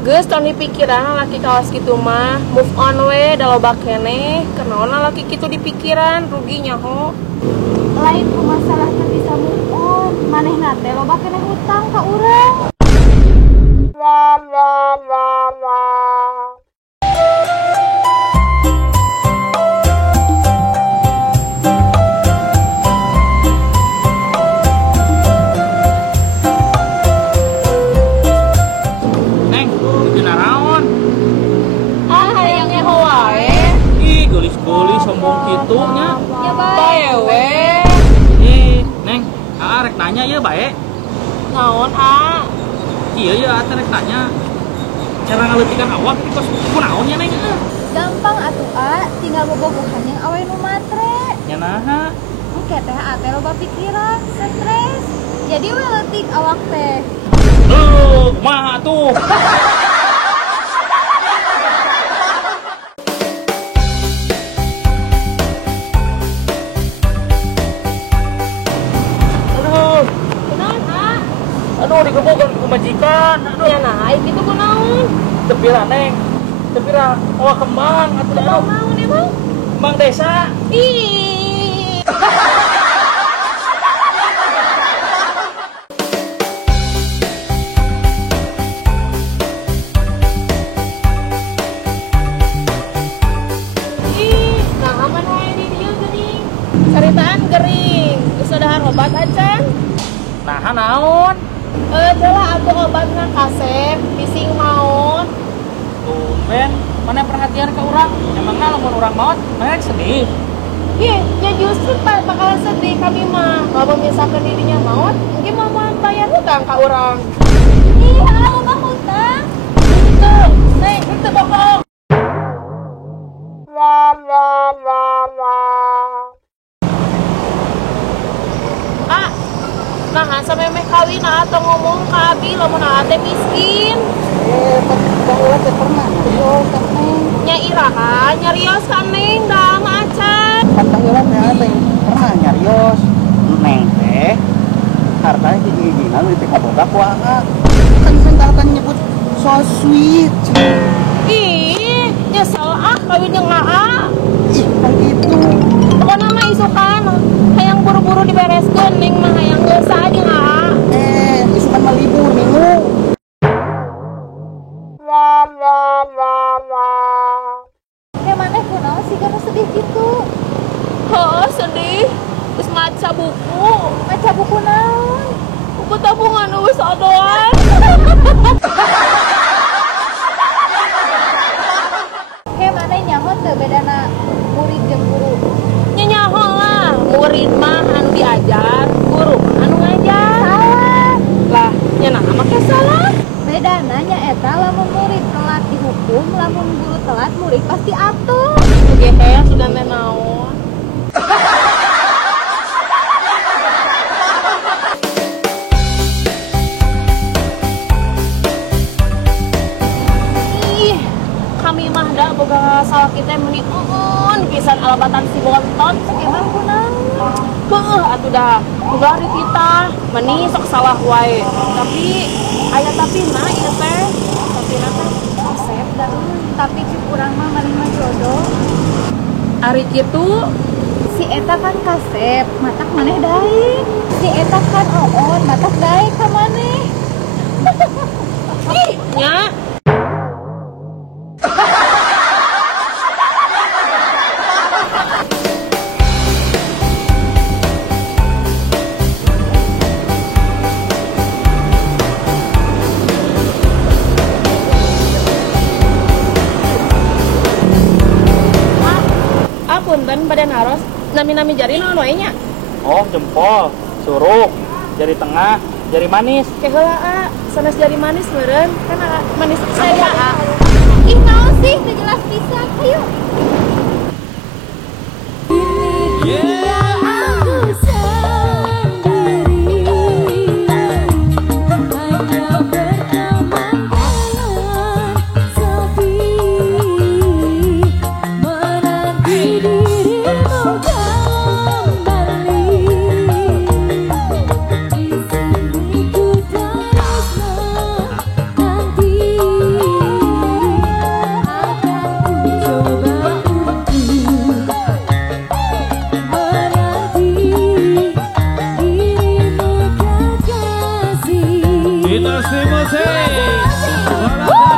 Geus tong dipikiran laki kawas kitu mah, move on we da loba keneh. Kenaon laki kitu di pikiran, rugi nyaho. Lain ku masalah teh bisa move on, manehna teh loba keneh hutang ka urang. Neng, bikin naraon. Hayang nyaho wae. Ih, gelis-gelis sombong kitu nya. Ya Bae we. Neng, rek nanya ya bae. Naon a? Iya ya, rek nanya. Cara ngaletikan awak itu kos kunaon ya neng? gampang atuh tinggal bobogohan yang awe nu matre. Ya naha. Engke teh teh loba pikiran, stres. Jadi we leutik awak teh. Kumaha tuh? Aduh, digebukan ku majikan. Aduh, Ya nah, itu kunaon? tepira neng. Tepira awak kembang atuh Kembang naon emang? kembang desa. Ih. Nah, aman wae di dieu geuning. Caritaan gering. Geus dahar obat acan. Nah, naon? Celah atuh obatna kasep, bising maot. Tumben, mana perhatian ke orang? Emangnya lamun orang maut, mana sedih? Ih, ya justru bakalan sedih kami mah. Kalau misalkan dirinya maut, mungkin mau bayar hutang ke orang. Ih, loba hutang. Itu, neng, itu pokok. Nah, sampai meh kawin atau ngomong ke abi lamun ate miskin. Baheula teh pernah nyarios kan Neng. Nya iraha nyarios ka neng dah macan. Kan baheula teh pernah nyarios. Neng teh hartanya hiji-hijina leuwih teh kaboga ku AA. Kan bentar kan nyebut so sweet. Ih, nyesel kawin jeung AA. Ih, kan gitu. Pokoknya mah isukan hayang buru-buru dibereskeun neng mah hayang geus aja AA. Isukan mah libur minggu. Kayak maneh kunaon sih kana sedih gitu? Heuh, sedih. Geus maca buku. Maca buku naon? Buku tabungan wis adoan. Kayak maneh nyaho teu bedana murid jeung guru? Nyaho lah, murid mah anu diajar, guru mah anu ngajar. Salah. Lah, nya naha make salah. Bedana nya eta lamun murid telat dihukum, lamun guru telat murid pasti atuh. Oke, yang sudah menaon. Ih, kami mah da boga salah kita meni pisan alabatan si bontot. Emang kunaon? Heuh, atuh dah. Boga hari kita meni sok salah wae. Tapi aya tapina ieu teh. Tapina teh Asep da tapi cuk urang mah maneh mah jodoh. ari kitu Si eta kan kasep, matak maneh daek. Si eta kan oon, matak daek ka maneh. nya. Punten badan haros nami-nami jari naon wae nya? Oh, jempol, suruk, jari tengah, jari manis. Ke heula sanes jari manis meureun kan manis saya. Ih naon sih, teu jelas pisan. Ayo. Nanti Kita musik.